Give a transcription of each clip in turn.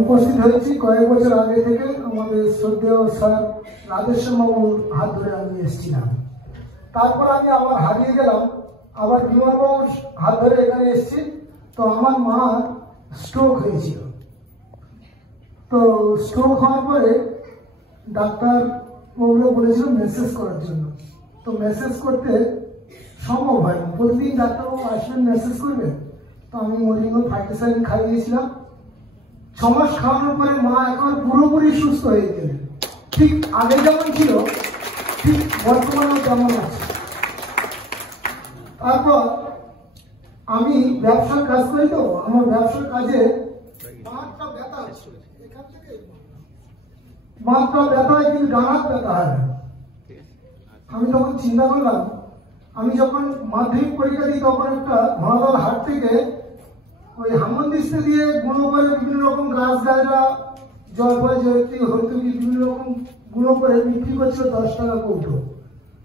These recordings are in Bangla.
উপস্থিত হয়েছি কয়েক বছর আগে থেকে আমাদের শ্রদ্ধেয় স্যার রাজেশ্বর বাবুর হাত ধরে আমি এসেছিলাম। তারপর আমি আবার হারিয়ে গেলাম, আবার বিমল বাবুর হাত ধরে এখানে এসেছি। তো আমার মা স্ট্রোক হয়েছিল। তো স্ট্রোক হওয়ার পরে ডাক্তার বাবুরা বলেছিল মেসেজ করার জন্য। তো মেসেজ করতে সম্ভব হয়নি, প্রতিদিন ডাক্তারবাবু আসবেন মেসেজ করবেন। তো আমি মরিঙ্গো ফাইটোসাইন খাইয়েছিলাম। 6 মাস খাওয়ানোর পরে মা এখন পুরোপুরি সুস্থ হয়ে গেলেন। ঠিক আগে যেমন ছিল ঠিক বর্তমানেও তেমন আছে। তারপর আমি ব্যবসার কাজ করি, তো আমার ব্যবসার কাজে মাথা ব্যথা হচ্ছে, এখান থেকে মাথা ব্যথা হয় কিন্তু ডানাত ব্যথা হয় না। আমি তখন চিন্তা করলাম, আমি যখন মাধ্যমিক পরীক্ষা দিই তখন একটা ঘোড়াদল হাট থেকে ওই হামন্দিস্তে দিয়ে গুঁড়ো করে বিভিন্ন রকম গাছ গাছরা জয়ফল জয়ত্রী হরতুকি বিভিন্ন রকম গুঁড়ো করে বিক্রি করছিল 10 টাকা কৌটো।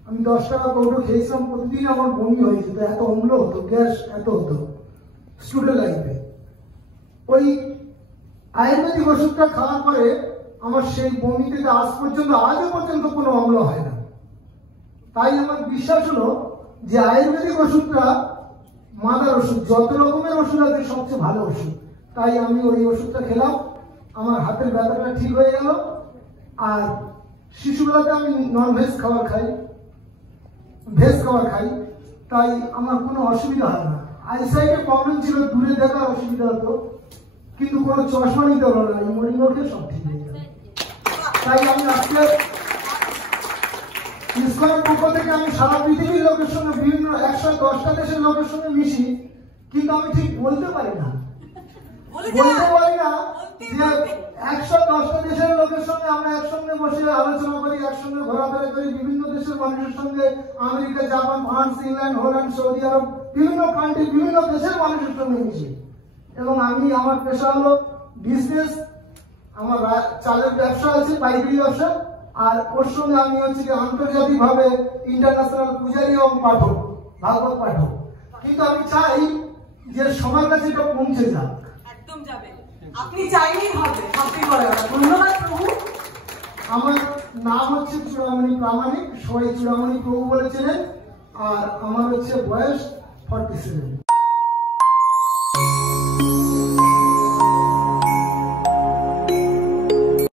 আমি 10 টাকা কৌটো খেয়েছিলাম। প্রতিদিন আমার বমি হয়ে যেত, এত অম্ল হতো, গ্যাস এত হতো স্টুডেন্ট লাইফে। ওই আয়ুর্বেদিক ওষুধটা খাওয়ার পরে আমার সেই বমি থেকে আজও পর্যন্ত কোনো অম্ল হয় না। তাই আমার বিশ্বাস হলো যে আয়ুর্বেদিক ওষুধটা মাদার ওষুধ, যত রকমের ওষুধ আছে সবচেয়ে ভালো ওষুধ। তাই আমি ওই ওষুধটা খেলাম, আমার হাতের ব্যথাটা ঠিক হয়ে গেল। আর শিশুবেলাতে আমি ননভেজ খাবার খাই, ভেজ খাবার খাই, তাই আমার কোনো অসুবিধা হয় না। আইসাইটের প্রবলেম ছিল, দূরে দেখার অসুবিধা হতো, কিন্তু কোনো চশমা নিতে হলো না। এই মরিঙ্গো খেয়ে সব ঠিক হয়ে গেল। তাই আমি আজকে ইসকনের পক্ষ থেকে আমি সারা পৃথিবীর লোকের সঙ্গে বিভিন্ন 110টা দেশের লোকের সঙ্গে মিশি, কিন্তু আমি ঠিক বলতে পারি না যে 110টা দেশের লোকের সঙ্গে আমরা একসঙ্গে বসে আলোচনা করি, একসঙ্গে ঘোরাফেরা করি। বিভিন্ন দেশের মানুষের সঙ্গে America, Japan, France, England, Holland, সৌদি আরব, বিভিন্ন কান্ট্রি, বিভিন্ন দেশের মানুষের সঙ্গে মিশি। এবং আমি আমার পেশা হলো বিজনেস, আমার চালের ব্যবসা আছে, পাইকারি ব্যবসা। আর ওর সঙ্গে আমি হচ্ছে কি আন্তর্জাতিক ভাবে ইন্টারন্যাশনাল পূজারী এবং পাঠক, ভাগবত পাঠক। কিন্তু আমি চাই যে সবার কাছে এটা পৌঁছে যাক। একদম যাবে, আপনি চাইলেই হবে, আপনি বলেন। ধন্যবাদ প্রভু। আমার নাম হচ্ছে চূড়ামণি প্রামাণিক, সবাই চূড়ামণি প্রভু বলেছিলেন। আর আমার হচ্ছে বয়স 47।